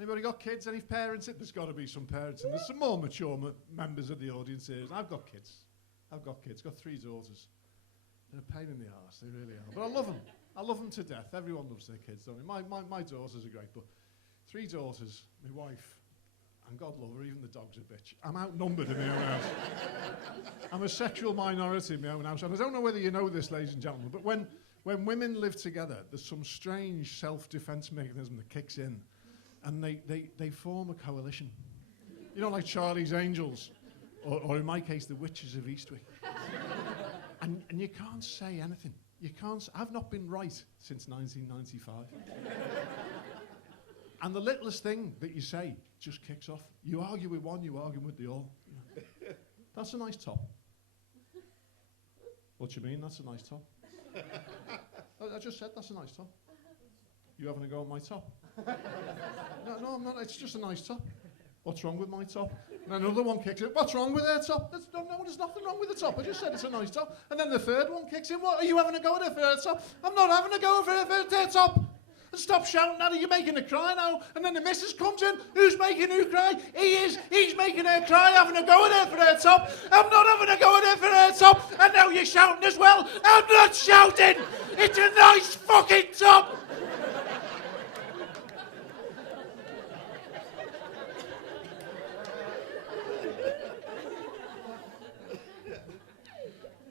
Anybody got kids? Any parents? There's got to be some parents. And there's some more mature members of the audience here. I've got kids. Got 3 daughters. They're a pain in the arse, they really are. But I love them. I love them to death. Everyone loves their kids, don't they? My daughters are great, but 3 daughters, my wife, and God love her, even the dog's a bitch. I'm outnumbered in my own house. I'm a sexual minority in my own house. And I don't know whether you know this, ladies and gentlemen, but when women live together, there's some strange self-defense mechanism that kicks in. And they form a coalition. You know, like Charlie's Angels, or in my case, the Witches of Eastwick. and you can't say anything. I've not been right since 1995. And the littlest thing that you say just kicks off. You argue with one, you argue with the all. You know. That's a nice top. What do you mean, that's a nice top? I just said that's a nice top. You having a go at my top? No, I'm not. It's just a nice top. What's wrong with my top? And another one kicks in. What's wrong with their top? No, there's nothing wrong with the top. I just said it's a nice top. And then the third one kicks in. What, are you having a go at her top? I'm not having a go at her top. And stop shouting at her. You're making her cry now. And then the missus comes in. Who's making who cry? He is. He's making her cry, having a go at her for her top. I'm not having a go at her for her top. And now you're shouting as well. I'm not shouting. It's a nice fucking top.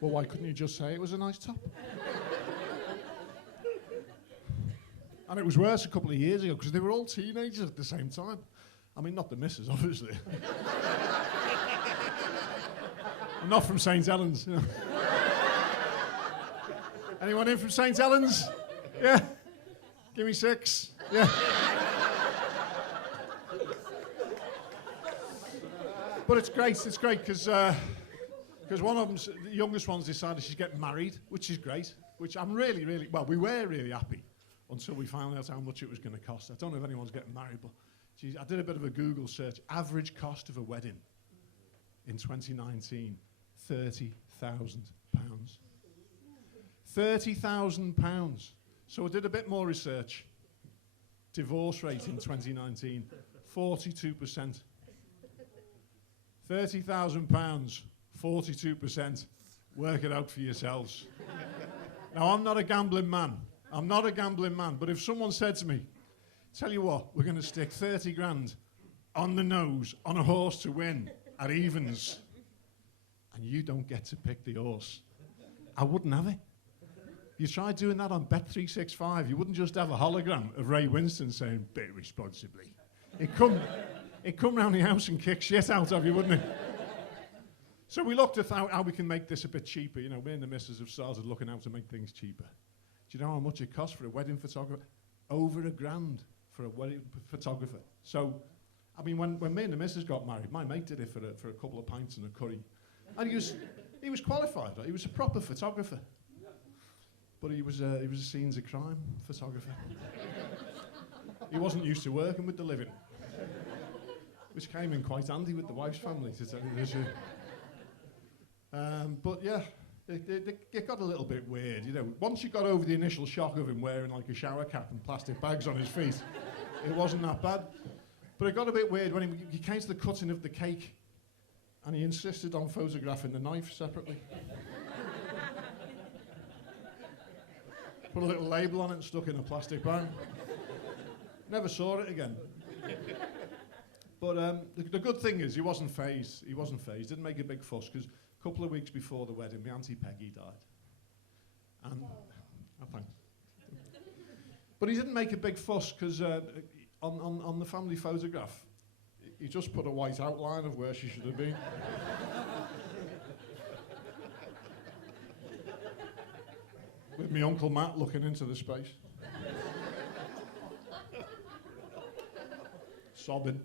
Well, why couldn't you just say it was a nice top? And it was worse a couple of years ago because they were all teenagers at the same time. I mean, not the missus, obviously. I'm not from St. Helens. You know. Anyone in from St. Helens? Yeah? Give me 6. Yeah. But it's great because one of them, the youngest one's decided she's getting married, which is great, which I'm really, we were really happy until we found out how much it was going to cost. I don't know if anyone's getting married, but geez, I did a bit of a Google search. Average cost of a wedding in 2019, £30,000. £30,000. So I did a bit more research. Divorce rate in 2019, 42%. £30,000. 42%. Work it out for yourselves. Now, I'm not a gambling man. But if someone said to me, tell you what, we're going to stick 30 grand on the nose on a horse to win at evens, and you don't get to pick the horse, I wouldn't have it. You tried doing that on Bet365, you wouldn't just have a hologram of Ray Winston saying, bet responsibly. He'd come round the house and kick shit out of you, wouldn't he? So we looked at how we can make this a bit cheaper. You know, me and the missus have started looking how to make things cheaper. Do you know how much it costs for a wedding photographer? Over £1,000 for a wedding photographer. So, I mean, when me and the missus got married, my mate did it for a couple of pints and a curry. And he was qualified, right? He was a proper photographer. But he was a scenes of crime photographer. He wasn't used to working with the living. Which came in quite handy with the wife's family, to tell you the truth. But yeah, it got a little bit weird, you know. Once you got over the initial shock of him wearing like a shower cap and plastic bags on his feet, it wasn't that bad. But it got a bit weird when he came to the cutting of the cake, and he insisted on photographing the knife separately. Put a little label on it and stuck in a plastic bag. Never saw it again. But the good thing is he wasn't phased. Didn't make a big fuss, because a couple of weeks before the wedding, my Auntie Peggy died. And, thanks. But he didn't make a big fuss, because on the family photograph, he just put a white outline of where she should have been. With my Uncle Matt looking into the space. Sobbing.